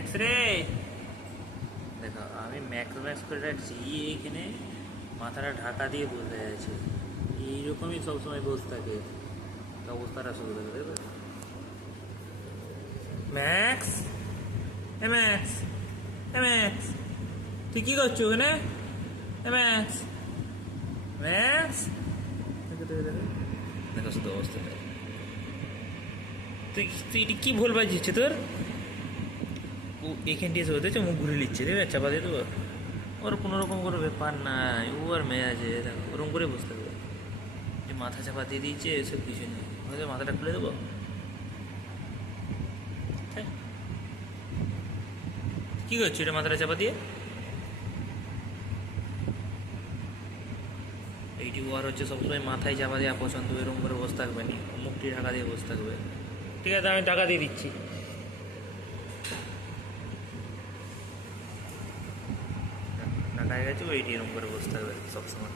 Max রে, দেখো আমি ম্যাক্স ম্যাক্স করে রাখছি, এইখানে মাথাটা ঢাকা দিয়ে বসে আছে, এইরকমই সবসময় বসে থাকে, অবস্থাটা শুরু থাকে, দেখবে? ম্যাক্স, এ ম্যাক্স, এ ম্যাক্স, তুই কি করছো ওখানে? এ ম্যাক্স, ম্যাক্স, দেখো দেখো দেখো, দেখো শুধু অবস্থাটা। তুই তুই এটি কী ভুল বাজিয়েছে তোর? ও এখান দিয়ে এসে দেখছো মুখ ঘুরে নিচ্ছে, ঠিক আছে? চাপা দিয়ে দেবো, ওর কোনো রকম কোনো ব্যাপার নাই, ও আর মেয়ে আছে, দেখো ওরকম করে বসতে হবে। যে মাথা চাপা দিয়ে দিয়েছে এসব কিছু নেই, হয়তো মাথাটা খুলে দেবো। হ্যাঁ, কী করছো এটা মাথাটা চাপা দিয়ে? এইটি ও আর হচ্ছে সবসময় মাথায় চাপা দেওয়া পছন্দ, এরকম করে বসে থাকবে নি, মুখটি ঢাকা দিয়ে বসে থাকবে। ঠিক আছে, আমি টাকা দিয়ে দিচ্ছি। ঢাকায় গেছে, ওইটি এরকম করে বসে থাকবে সবসময়।